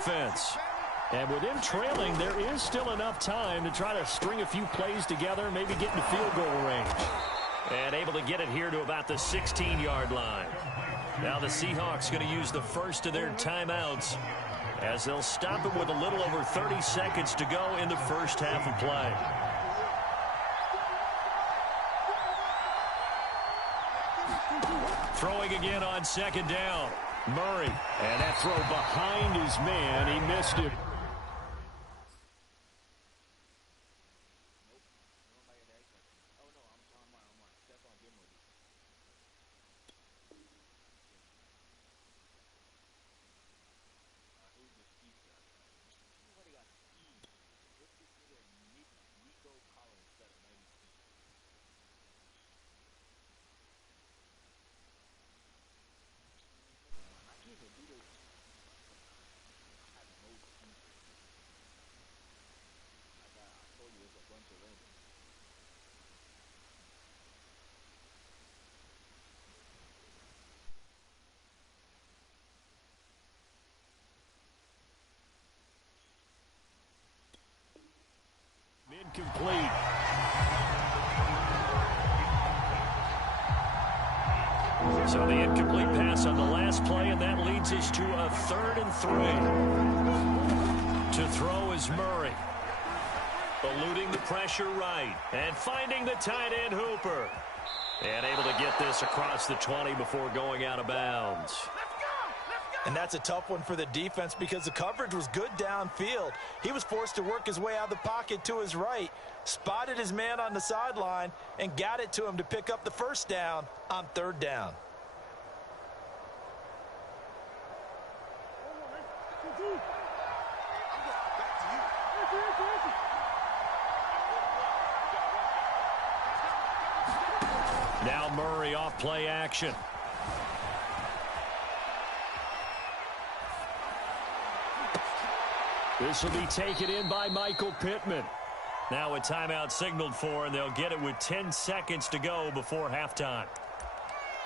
offense. And with him trailing, there is still enough time to try to string a few plays together, maybe get into field goal range. And able to get it here to about the 16-yard line. Now the Seahawks going to use the first of their timeouts as they'll stop it with a little over 30 seconds to go in the first half of play. Throwing again on second down. Murray. And that throw behind his man. He missed it. Incomplete. So the incomplete pass on the last play, and that leads us to a 3rd and 3. To throw is Murray. Eluding the pressure right. And finding the tight end Hooper. And able to get this across the 20 before going out of bounds. And that's a tough one for the defense because the coverage was good downfield. He was forced to work his way out of the pocket to his right, spotted his man on the sideline, and got it to him to pick up the first down on 3rd down. Now Murray off play action. This will be taken in by Michael Pittman. Now a timeout signaled for, and they'll get it with 10 seconds to go before halftime.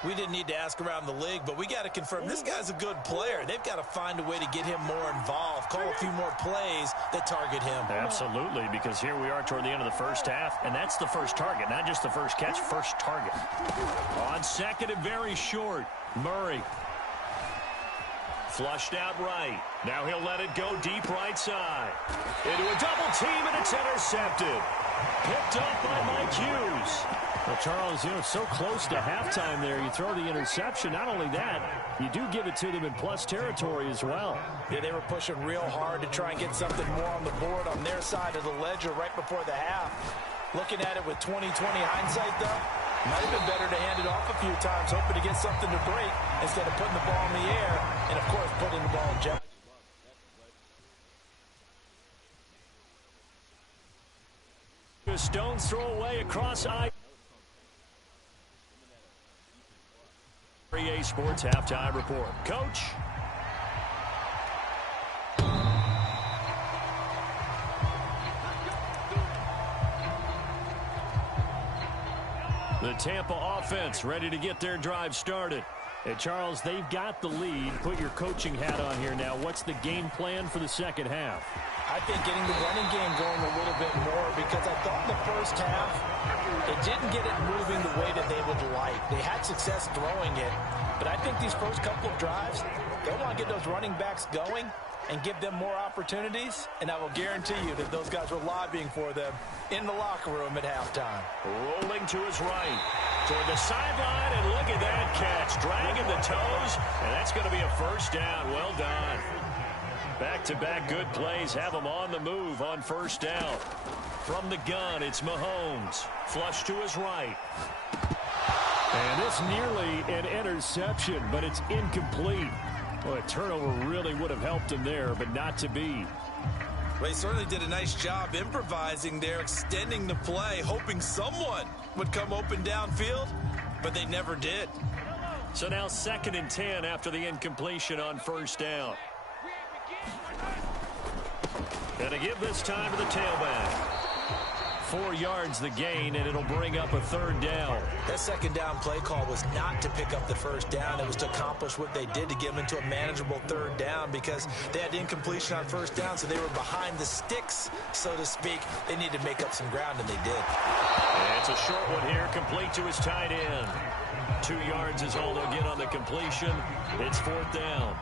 We didn't need to ask around the league, but we got to confirm this guy's a good player. They've got to find a way to get him more involved, call a few more plays that target him. Absolutely, because here we are toward the end of the first half, and that's the first target, not just the first catch, first target. On second and very short, Murray. Flushed out right. Now he'll let it go deep right side. Into a double team, and it's intercepted. Picked up by Mike Hughes. Well, Charles, so close to halftime there. You throw the interception. Not only that, you do give it to them in plus territory as well. Yeah, they were pushing real hard to try and get something more on the board on their side of the ledger right before the half. Looking at it with 20/20 hindsight, though, might have been better to hand it off a few times, hoping to get something to break instead of putting the ball in the air and, of course, putting the ball in jeopardy. A stone's throw away across EA Sports halftime report. Coach. The Tampa offense ready to get their drive started. Hey, Charles, they've got the lead. Put your coaching hat on here now. What's the game plan for the second half? I think getting the running game going a little bit more, because I thought in the first half it didn't get it moving the way that they would like. They had success throwing it, but I think these first couple of drives, they want to get those running backs going and give them more opportunities, and I will guarantee you that those guys were lobbying for them in the locker room at halftime. Rolling to his right, toward the sideline, and look at that catch. Dragging the toes, and that's going to be a first down. Well done. Back-to-back good plays have them on the move on first down. From the gun, it's Mahomes. Flush to his right. And it's nearly an interception, but it's incomplete. Well, a turnover really would have helped him there, but not to be. Well, he certainly did a nice job improvising there, extending the play, hoping someone would come open downfield, but they never did. So now 2nd and 10 after the incompletion on first down. And to give this time to the tailback. 4 yards the gain, and it'll bring up a third down. That second down play call was not to pick up the first down. It was to accomplish what they did, to get them into a manageable third down, because they had incompletion on first down, so they were behind the sticks, so to speak. They needed to make up some ground, and they did. And it's a short one here, complete to his tight end. 2 yards is all they'll get on the completion. It's fourth down.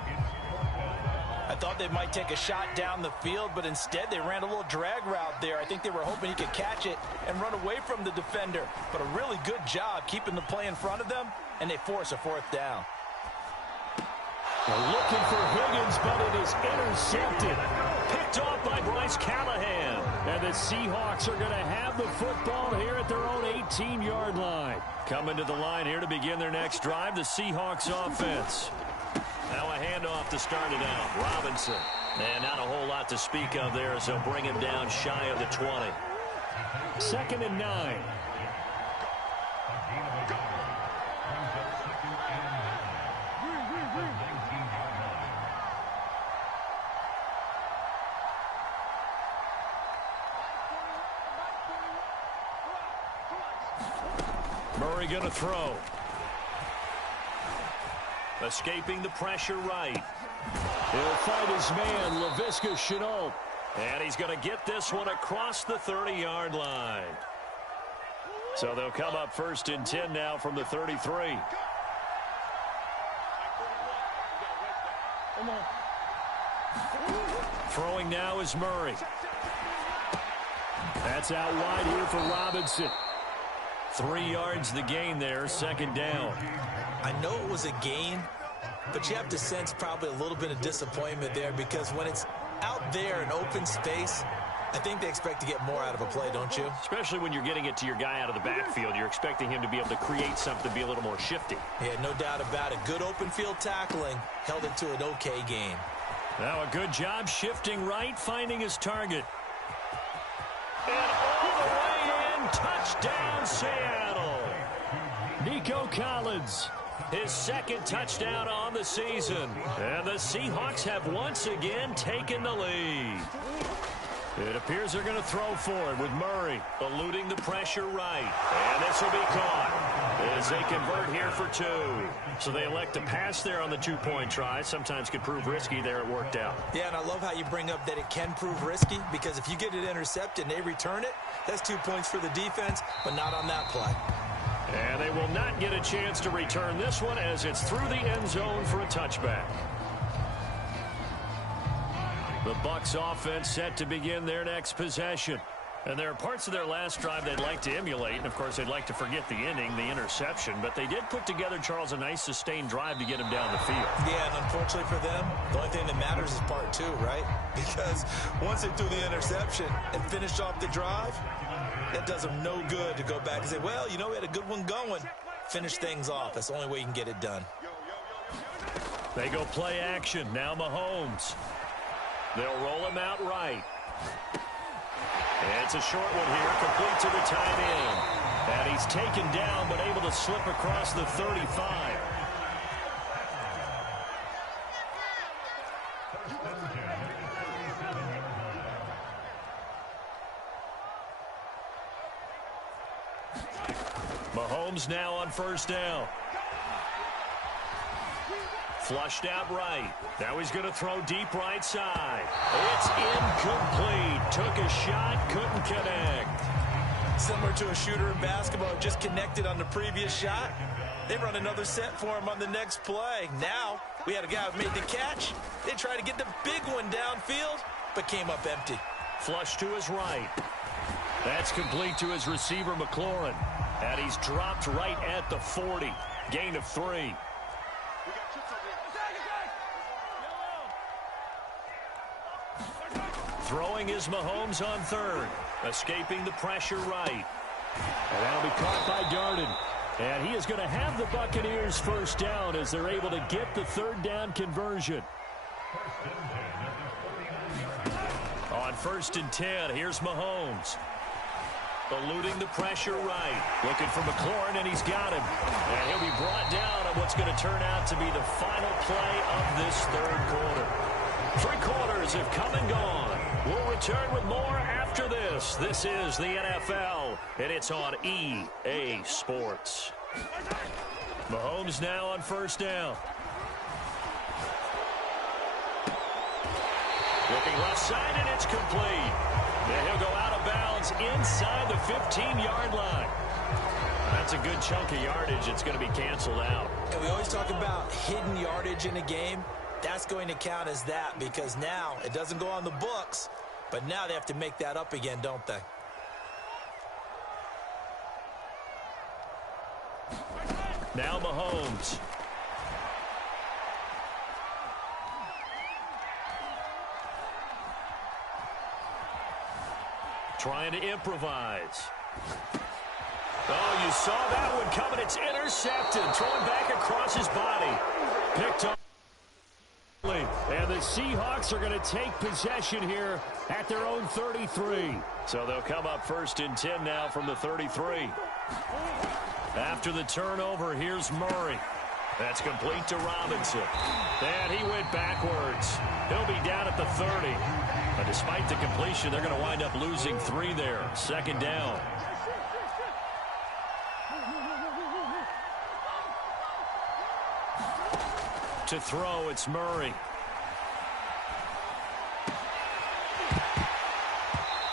I thought they might take a shot down the field, but instead they ran a little drag route there. I think they were hoping he could catch it and run away from the defender. But a really good job keeping the play in front of them, and they force a fourth down. They're looking for Higgins, but it is intercepted. Picked off by Bryce Callahan. And the Seahawks are going to have the football here at their own 18-yard line. Coming to the line here to begin their next drive, the Seahawks offense. Now a handoff to start it out. Robinson. And not a whole lot to speak of there, as they'll bring him down shy of the 20. 2nd and 9. Murray going to throw. Escaping the pressure right. He'll fight his man, Laviska Shenault. And he's going to get this one across the 30-yard line. So they'll come up 1st and 10 now from the 33. Throwing now is Murray. That's out wide here for Robinson. 3 yards the gain there, 2nd down. I know it was a gain, but you have to sense probably a little bit of disappointment there, because when it's out there in open space, I think they expect to get more out of a play, don't you? Especially when you're getting it to your guy out of the backfield. You're expecting him to be able to create something, be a little more shifty. Yeah, no doubt about it. Good open field tackling held it to an okay gain. Now a good job shifting right, finding his target. And all the way in, touchdown Seattle. Nico Collins, his 2nd touchdown on the season. And the Seahawks have once again taken the lead. It appears they're going to throw for it with Murray eluding the pressure right. And this will be caught as they convert here for 2. So they elect to pass there on the 2-point try. Sometimes could prove risky. There it worked out. Yeah, and I love how you bring up that it can prove risky, because if you get it intercepted and they return it, that's 2 points for the defense, but not on that play. And they will not get a chance to return this one, as it's through the end zone for a touchback. The Bucs offense set to begin their next possession. And there are parts of their last drive they'd like to emulate. And, of course, they'd like to forget the inning, the interception. But they did put together, Charles, a nice sustained drive to get him down the field. Yeah, and unfortunately for them, the only thing that matters is part 2, right? Because once they threw the interception and finished off the drive, that does them no good to go back and say, well, you know, we had a good one going. Finish things off. That's the only way you can get it done. They go play action. Now Mahomes. They'll roll him out right. And it's a short one here, complete to the tight end. And he's taken down, but able to slip across the 35. Mahomes now on 1st down. Flushed out right. Now he's going to throw deep right side. It's incomplete. Took a shot, couldn't connect. Similar to a shooter in basketball, just connected on the previous shot. They run another set for him on the next play. Now, we had a guy who made the catch. They tried to get the big one downfield, but came up empty. Flush to his right. That's complete to his receiver, McLaurin. And he's dropped right at the 40. Gain of 3. Throwing is Mahomes on 3rd. Escaping the pressure right. And that'll be caught by Darden. And he is going to have the Buccaneers 1st down as they're able to get the 3rd down conversion. On 1st and 10, here's Mahomes. Eluding the pressure right. Looking for McLaurin, and he's got him. And he'll be brought down on what's going to turn out to be the final play of this 3rd quarter. 3 quarters have come and gone. We'll return with more after this. This is the NFL, and it's on EA Sports. Mahomes now on first down. Looking left side, and it's complete. And he'll go out of bounds inside the 15-yard line. That's a good chunk of yardage. It's going to be canceled out. And we always talk about hidden yardage in a game. That's going to count as that because now it doesn't go on the books, but now they have to make that up again, don't they? Now Mahomes. Trying to improvise. Oh, you saw that one coming. It's intercepted. Throwing back across his body. Picked up. And the Seahawks are going to take possession here at their own 33. So they'll come up first and 10 now from the 33. After the turnover, here's Murray. That's complete to Robinson. And he went backwards. He'll be down at the 30. But despite the completion, they're going to wind up losing 3 there. Second down. To throw, it's Murray.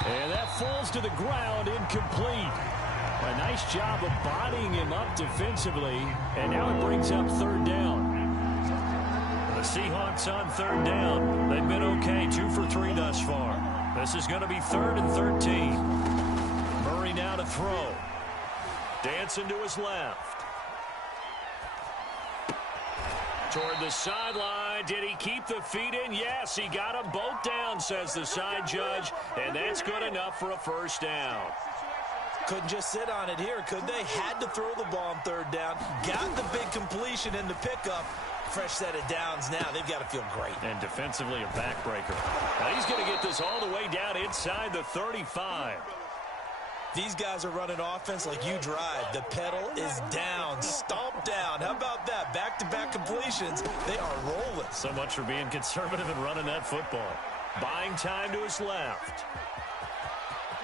And that falls to the ground, incomplete. A nice job of bodying him up defensively, and now it brings up third down. The Seahawks on third down. They've been okay, 2 for 3 thus far. This is going to be 3rd and 13. Murray now to throw. Dancing to his left. Toward the sideline. Did he keep the feet in? Yes, he got them both down, says the side judge. And that's good enough for a first down. Couldn't just sit on it here, could they? Had to throw the ball on third down. Got the big completion in the pickup. Fresh set of downs now. They've got to feel great. And defensively a backbreaker. Now he's going to get this all the way down inside the 35. These guys are running offense like you drive. The pedal is down, stomp down. How about that? Back-to-back completions. They are rolling. So much for being conservative and running that football. Buying time to his left.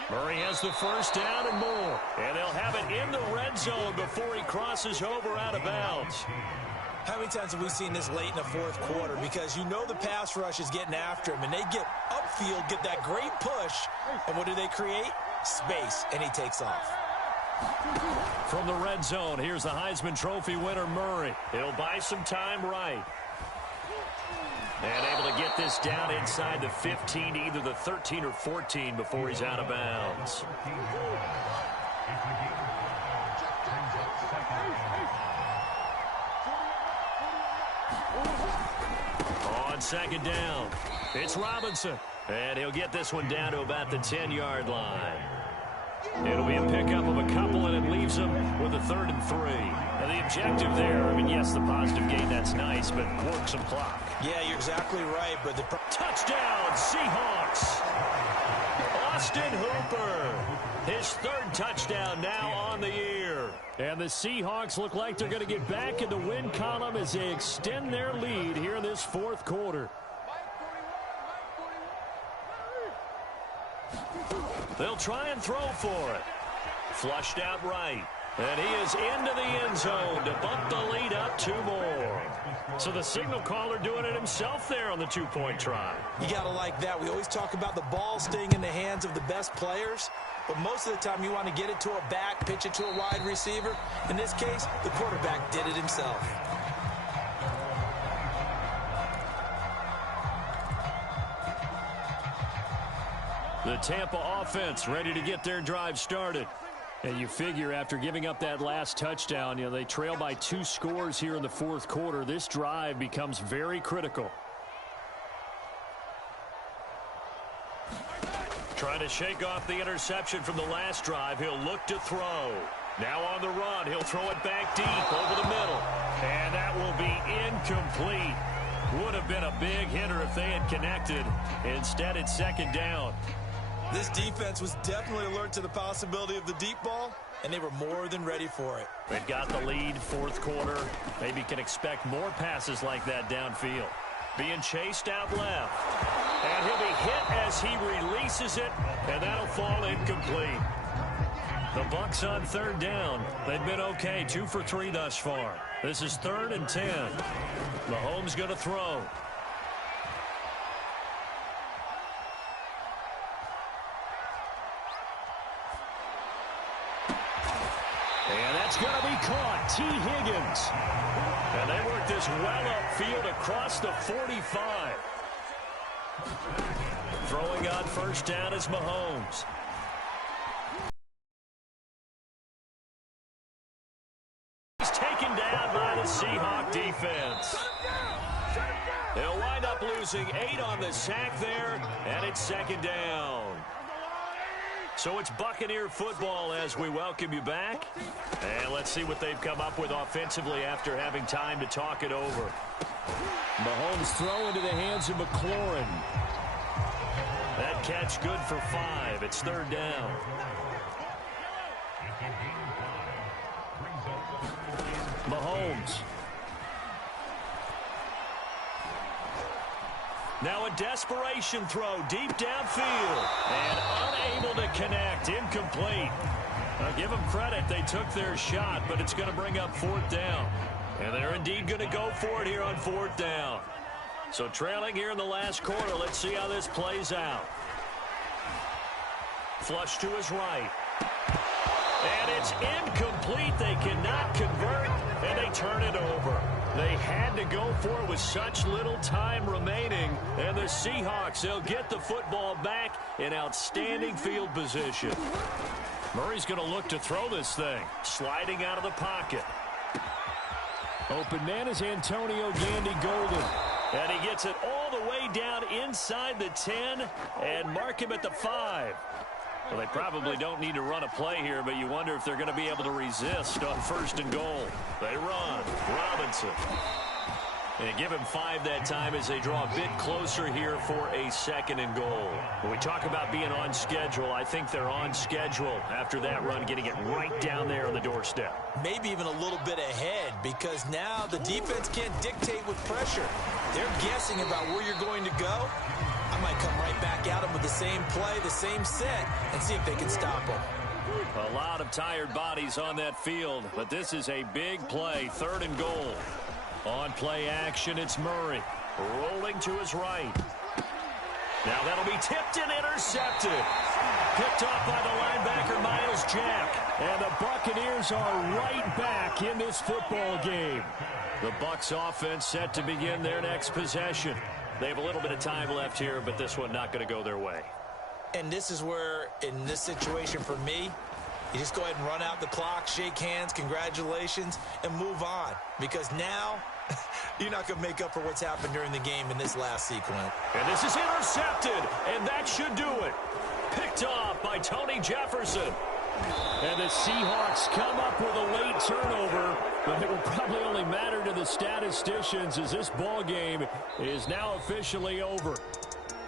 Murray has the first down and more. And they'll have it in the red zone before he crosses over out of bounds. How many times have we seen this late in the fourth quarter? Because you know the pass rush is getting after him, and they get upfield, get that great push, and what do they create? Space, and he takes off. From the red zone, here's the Heisman Trophy winner, Murray. He'll buy some time right. And able to get this down inside the 15, either the 13 or 14 before he's out of bounds. On second down, it's Robinson. And he'll get this one down to about the 10-yard line. It'll be a pickup of a couple, and it leaves them with a 3rd and 3. And the objective there, I mean, yes, the positive gain, that's nice, but work some clock. Yeah, you're exactly right. But the touchdown, Seahawks. Austin Hooper. His 3rd touchdown now on the year. And the Seahawks look like they're going to get back in the win column as they extend their lead here in this 4th quarter. They'll try and throw for it. Flushed out right. And he is into the end zone to bump the lead up 2 more. So the signal caller doing it himself there on the 2-point try. You got to like that. We always talk about the ball staying in the hands of the best players. But most of the time you want to get it to a back, pitch it to a wide receiver. In this case, the quarterback did it himself. The Tampa offense ready to get their drive started. And you figure after giving up that last touchdown, they trail by 2 scores here in the 4th quarter. This drive becomes very critical. Trying to shake off the interception from the last drive. He'll look to throw. Now on the run. He'll throw it back deep over the middle. And that will be incomplete. Would have been a big hitter if they had connected. Instead, it's 2nd down. This defense was definitely alert to the possibility of the deep ball, and they were more than ready for it. They've got the lead, 4th quarter. Maybe can expect more passes like that downfield. Being chased out left. And he'll be hit as he releases it, and that'll fall incomplete. The Bucs on third down. They've been okay, 2 for 3 thus far. This is 3rd and 10. Mahomes going to throw. And that's going to be caught. T. Higgins. And they work this well upfield across the 45. Throwing on first down is Mahomes. He's taken down by the Seahawk defense. They'll wind up losing 8 on the sack there, and it's 2nd down. So it's Buccaneer football as we welcome you back. And let's see what they've come up with offensively after having time to talk it over. Mahomes throw into the hands of McLaurin. That catch good for 5. It's 3rd down. Mahomes. Now a desperation throw deep downfield. And unable to connect. Incomplete. Now give them credit. They took their shot, but it's going to bring up 4th down. And they're indeed going to go for it here on 4th down. So trailing here in the last quarter. Let's see how this plays out. Flush to his right. And it's incomplete. They cannot convert, and they turn it over. They had to go for it with such little time remaining. And the Seahawks, they'll get the football back in outstanding field position. Murray's going to look to throw this thing. Sliding out of the pocket. Open man is Antonio Gandy-Golden. And he gets it all the way down inside the 10 and mark him at the 5. Well, they probably don't need to run a play here, but you wonder if they're going to be able to resist on 1st and goal. They run. Robinson. And give him 5 that time as they draw a bit closer here for a 2nd and goal. When we talk about being on schedule, I think they're on schedule after that run, getting it right down there on the doorstep. Maybe even a little bit ahead, because now the defense can't dictate with pressure. They're guessing about where you're going to go. I might come right back at them with the same play, the same set, and see if they can stop them. A lot of tired bodies on that field, but this is a big play, 3rd and goal. On play action, it's Murray. Rolling to his right. Now that'll be tipped and intercepted. Picked off by the linebacker, Myles Jack. And the Buccaneers are right back in this football game. The Bucs offense set to begin their next possession. They have a little bit of time left here, but this one not going to go their way. And this is where, in this situation for me, you just go ahead and run out the clock, shake hands, congratulations, and move on. Because now, you're not going to make up for what's happened during the game in this last sequence. And this is intercepted, and that should do it. Picked off by Tony Jefferson. And the Seahawks come up with a late turnover, but it will probably only matter to the statisticians as this ball game is now officially over.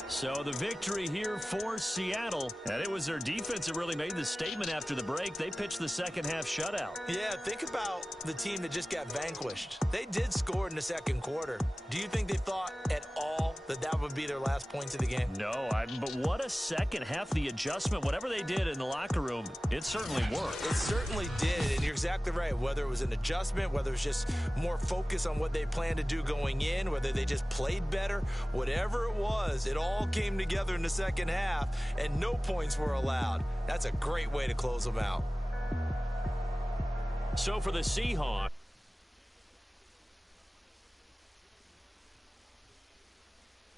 So the victory here for Seattle, and it was their defense that really made the statement after the break. They pitched the second half shutout. Yeah, think about the team that just got vanquished. They did score in the second quarter. Do you think they thought at all that that would be their last points of the game? No, but what a second half. The adjustment, whatever they did in the locker room, it certainly worked. It certainly did, and you're exactly right. Whether it was an adjustment, whether it was just more focus on what they planned to do going in, whether they just played better, whatever it was, it all came together in the second half, and no points were allowed. That's a great way to close them out. So for the Seahawks,